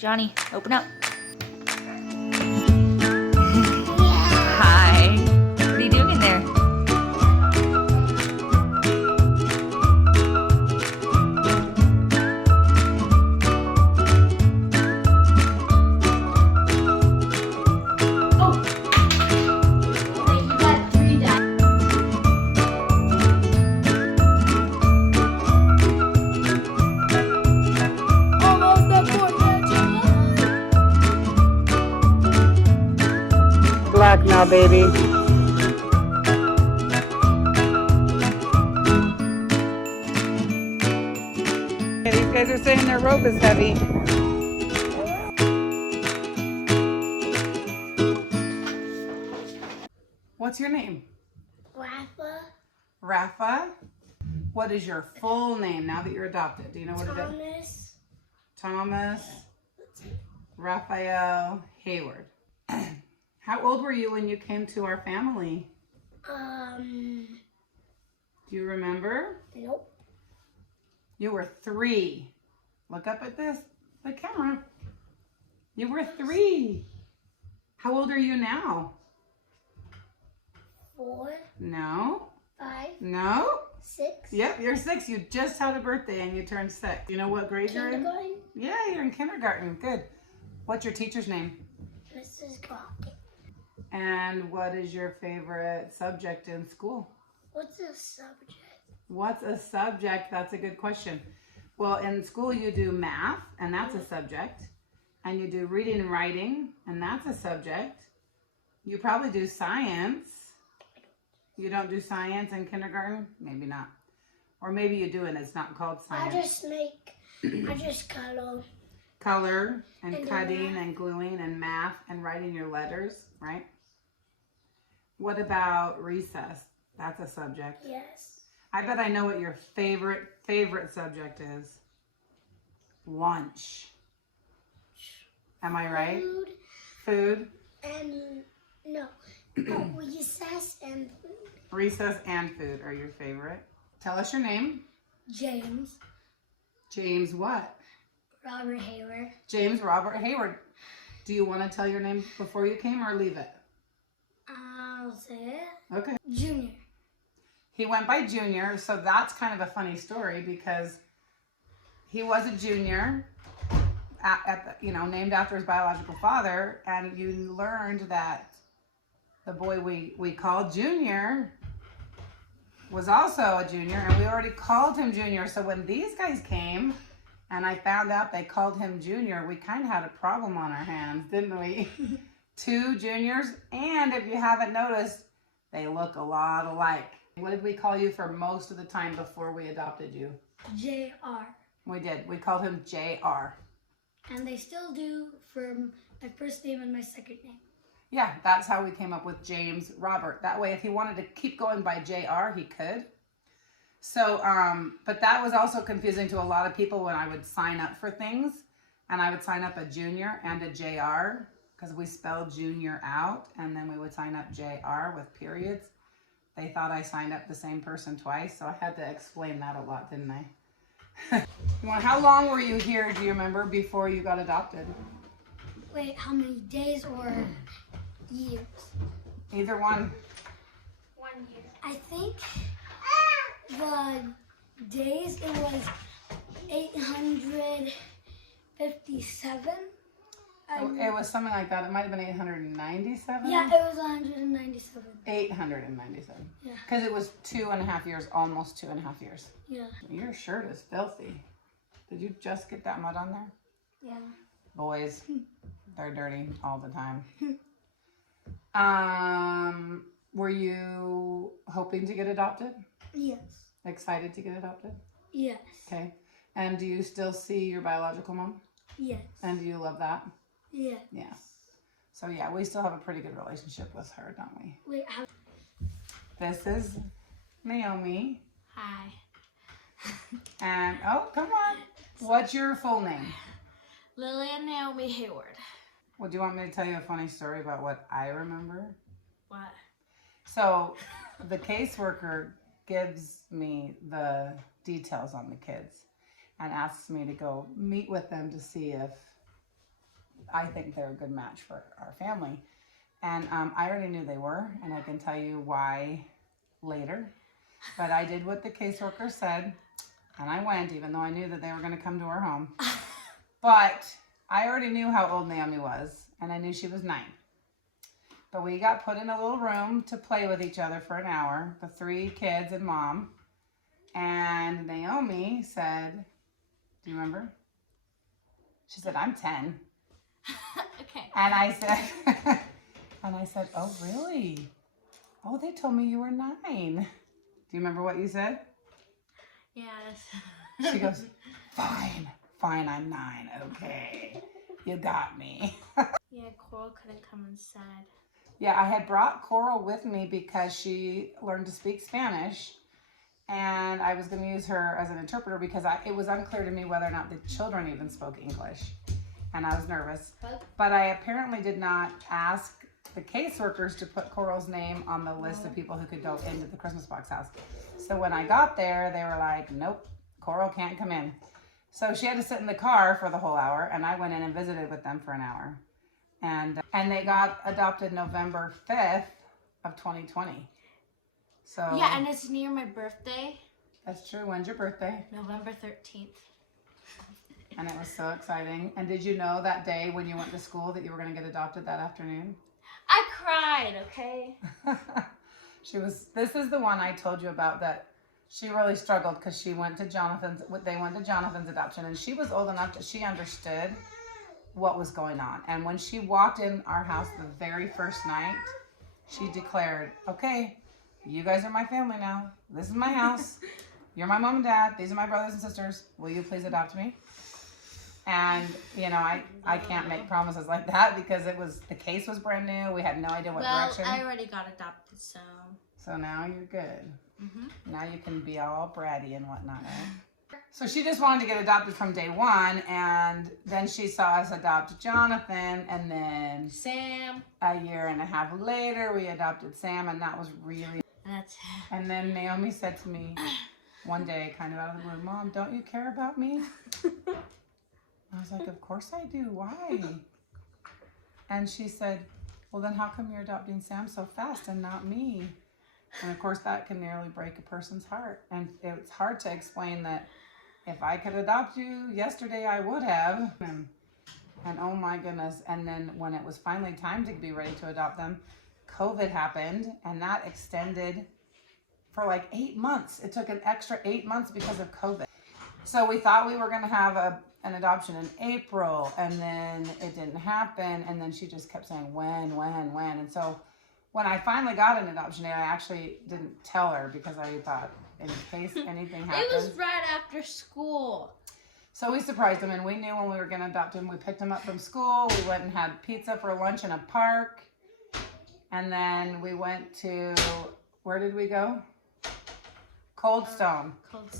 Johnny, open up. Hi. What are you doing in there? Black now, baby. Okay, these guys are saying their rope is heavy. What's your name? Raffa. Raffa. What is your full name now that you're adopted? Do you know what it is? Thomas Raphael Hayward. How old were you when you came to our family? Do you remember? Nope. You were 3. Look up at the camera. You were 3. How old are you now? 4. No. 5. No. 6. Yep, you're 6. You just had a birthday and you turned 6. You know what grade you're in? Kindergarten. Yeah, you're in kindergarten. Good. What's your teacher's name? Mrs. Crockett. And what is your favorite subject in school? What's a subject? What's a subject? That's a good question. Well, in school you do math, and that's a subject. And you do reading and writing, and that's a subject. You probably do science. You don't do science in kindergarten? Maybe not. Or maybe you do and it's not called science. I just color. Color and And cutting math. and gluing and math and writing your letters, right? What about recess? That's a subject. Yes. I bet I know what your favorite subject is. Lunch. Am I right? Food? And no. Recess and food. Recess and food are your favorite. Tell us your name. James. James what? Robert Hayward. James Robert Hayward. Do you want to tell your name before you came or leave it? I'll say it. Okay. Junior. He went by Junior, so that's kind of a funny story because he was a junior named after his biological father, and you learned that the boy we called Junior was also a junior, and we already called him Junior. So when these guys came and I found out they called him Junior, we kind of had a problem on our hands, didn't we? 2 juniors, and if you haven't noticed, they look a lot alike. What did we call you for most of the time before we adopted you? JR. We did. We called him JR. And they still do for my first name and my second name. Yeah, that's how we came up with James Robert. That way, if he wanted to keep going by JR, he could. So, but that was also confusing to a lot of people when I would sign up for things. And I would sign up a junior and a JR because we spelled junior out. And then we would sign up JR with periods. They thought I signed up the same person twice. So I had to explain that a lot, didn't I? Well, how long were you here, do you remember, before you got adopted? Wait, how many days or years? Either one. 1 year. I think the days, it was 857. It was something like that. It might have been 897. Yeah, it was 197. 897. Yeah. Because it was 2.5 years, almost 2.5 years. Yeah. Your shirt is filthy. Did you just get that mud on there? Yeah. Boys, they're dirty all the time. Were you hoping to get adopted? Yes. Excited to get adopted? Yes. Okay. And do you still see your biological mom? Yes. And do you love that? Yes. Yeah. So yeah, we still have a pretty good relationship with her, don't we? Wait, This is Naomi. Hi. And, oh, come on. What's your full name? Lillian Naomi Hayward. Well, do you want me to tell you a funny story about what I remember? What? So the caseworker gives me the details on the kids and asks me to go meet with them to see if I think they're a good match for our family. And I already knew they were, and I can tell you why later. But I did what the caseworker said, and I went, even though I knew that they were going to come to our home. But I already knew how old Naomi was, and I knew she was 9. But we got put in a little room to play with each other for an hour, the 3 kids and mom. And Naomi said, do you remember? She said, I'm 10. Okay. And I said, oh, really? Oh, they told me you were 9. Do you remember what you said? Yes. She goes, fine, I'm 9. Okay, you got me. Yeah, Coral couldn't come inside. Yeah, I had brought Coral with me because she learned to speak Spanish, and I was going to use her as an interpreter because it was unclear to me whether or not the children even spoke English, and I was nervous. But I apparently did not ask the caseworkers to put Coral's name on the list of people who could go into the Christmas box house. So when I got there, they were like, nope, Coral can't come in. So she had to sit in the car for the whole hour, and I went in and visited with them for an hour. And they got adopted November 5th of 2020. So Yeah, and it's near my birthday. That's true. When's your birthday? November 13th. And it was so exciting. And did you know that day when you went to school that you were going to get adopted that afternoon? I cried, okay? This is the one I told you about that she really struggled because they went to Jonathan's adoption, and she was old enough that she understood what was going on. And when she walked in our house the very first night, she declared, okay, you guys are my family now. This is my house. You're my mom and dad. These are my brothers and sisters. Will you please adopt me? And, I can't make promises like that because the case was brand new. We had no idea what direction. Well, I already got adopted, so. So now you're good. Mm-hmm. Now you can be all bratty and whatnot, right? So she just wanted to get adopted from day one, and then she saw us adopt Jonathan, and then Sam. a year and a half later, we adopted Sam, and that was really... And then Naomi said to me one day, kind of out of the blue, Mom, don't you care about me? I was like, of course I do. Why? And she said, well, then how come you're adopting Sam so fast and not me? And of course, that can nearly break a person's heart. And it's hard to explain that if I could adopt you yesterday, I would have. And oh my goodness. And then when it was finally time to be ready to adopt them, COVID happened, and that extended for like 8 months. It took an extra 8 months because of COVID. So we thought we were going to have an adoption in April, and then it didn't happen. And then she just kept saying, when? And so when I finally got an adoption date, I actually didn't tell her because I thought, in case anything happens. It was right after school. So we surprised him, and we knew when we were going to adopt him. We picked him up from school. We went and had pizza for lunch in a park. And then we went to, where did we go? Cold Stone.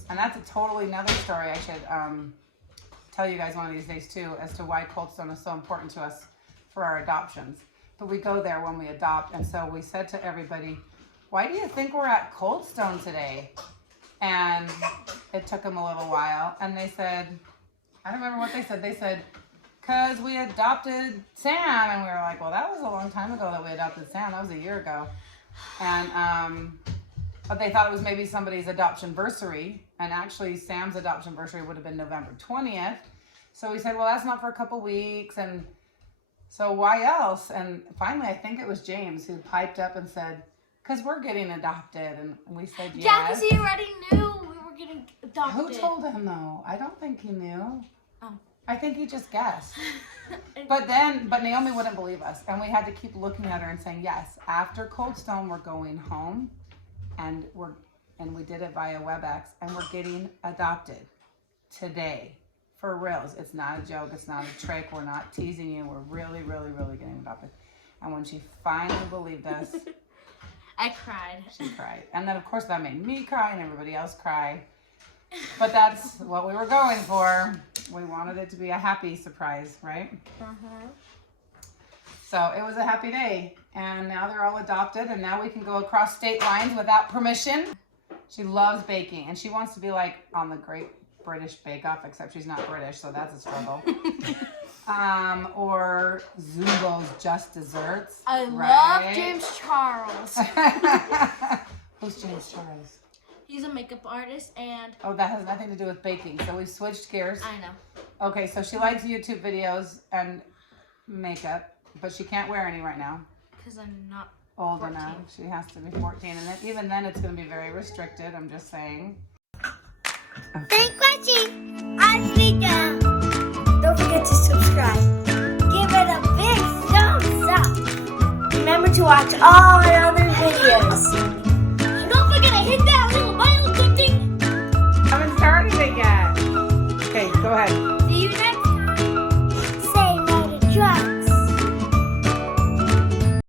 And that's a totally another story I should tell you guys one of these days too, as to why Cold Stone is so important to us for our adoptions. But we go there when we adopt, and so we said to everybody, why do you think we're at Cold Stone today? And it took them a little while, and they said, I don't remember what they said. They said, because we adopted Sam. And we were like, well, that was a long time ago that we adopted Sam. That was a year ago. And but they thought it was maybe somebody's adoption versary, and actually Sam's adoption versary would have been November 20th. So we said, well, that's not for a couple weeks, and so why else? And finally, I think it was James who piped up and said, because we're getting adopted. And we said, yes. Yeah, because he already knew we were getting adopted. Who told him, though? I don't think he knew. Oh. I think he just guessed. But Naomi wouldn't believe us. And we had to keep looking at her and saying, yes, after Cold Stone, we're going home. And we did it via WebEx. And we're getting adopted today. For reals. It's not a joke. It's not a trick. We're not teasing you. We're really, really, really getting adopted. And when she finally believed us, I cried. She cried. And then, of course, that made me cry and everybody else cry. But that's what we were going for. We wanted it to be a happy surprise, right? Uh-huh. So it was a happy day. And now they're all adopted. And now we can go across state lines without permission. She loves baking. And she wants to be like on the Great British Bake Off, except she's not British, so that's a struggle. Or Zumbo's Just Desserts. I love right? James Charles. Who's James Charles? He's a makeup artist and Oh, that has nothing to do with baking. So we've switched gears. I know. Okay, so she likes YouTube videos and makeup, but she can't wear any right now. Because I'm not Old 14. enough. She has to be 14, and even then it's going to be very restricted. I'm just saying. Thanks for watching. Don't forget to subscribe. Give it a big thumbs up. Remember to watch all our other videos.